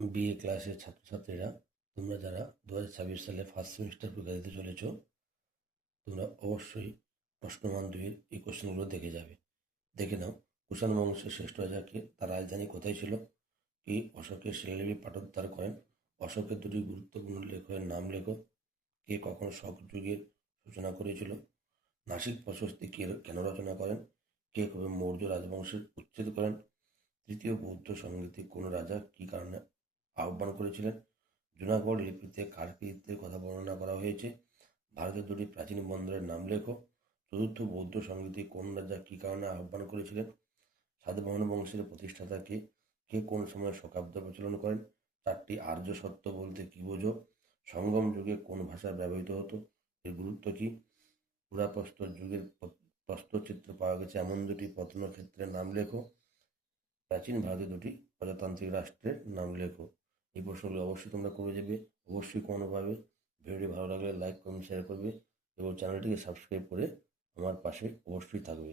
BA ক্লাসের ছাত্রছাত্রীরা, তোমরা যারা 2026 সালে ফার্স্ট সেমিস্টার পরীক্ষা দিতে চলেছ, তোমরা অবশ্যই প্রশ্নমান 2-এর এই কোশ্চেনগুলো দেখে যাবে। দেখে নাও, কুষাণ বংশের শ্রেষ্ঠ রাজা কে? তার রাজধানী কোথায় ছিল? কি অশোকের শিলালিপি পাঠোদ্ধার করেন? অশোকের দুটি গুরুত্বপূর্ণ লেখকের নাম লেখো। কে কখন শক যুগের সূচনা করেছিল? নাসিক প্রশস্তি কে কেন রচনা করেন? কে কবে মৌর্য রাজবংশের উচ্ছেদ করেন? তৃতীয় বৌদ্ধ সংগীতে কোন রাজা কি কারণে আহ্বান করেছিলেন? জুনাগড় লিপিতে কার কৃতিত্বের কথা বর্ণনা করা হয়েছে? ভারতের দুটি প্রাচীন বন্দরের নাম লেখো। চতুর্থ বৌদ্ধ সংগীতে কোন রাজা কি কারণে আহ্বান করেছিলেন? সাতবাহন বংশের প্রতিষ্ঠাতা কে? কে কোন সময় শকাব্দ প্রচলন করেন? চারটি আর্য সত্য বলতে কি বোঝো? সঙ্গম যুগে কোন ভাষা ব্যবহৃত হতো? এর গুরুত্ব কি? পুরাপ্রস্তর যুগের প্রস্তরচিত্র পাওয়া গেছে এমন দুটি প্রত্নক্ষেত্রের নাম লেখো। প্রাচীন ভারতের দুটি প্রজাতান্ত্রিক রাষ্ট্রের নাম লেখো। এই প্রশ্নগুলো অবশ্যই তোমরা করে যাবে, অবশ্যই কোনোভাবে। ভিডিওটি ভালো লাগলে লাইক, কমেন্ট, শেয়ার করবে এবং চ্যানেলটিকে সাবস্ক্রাইব করে আমার পাশে অবশ্যই থাকবে।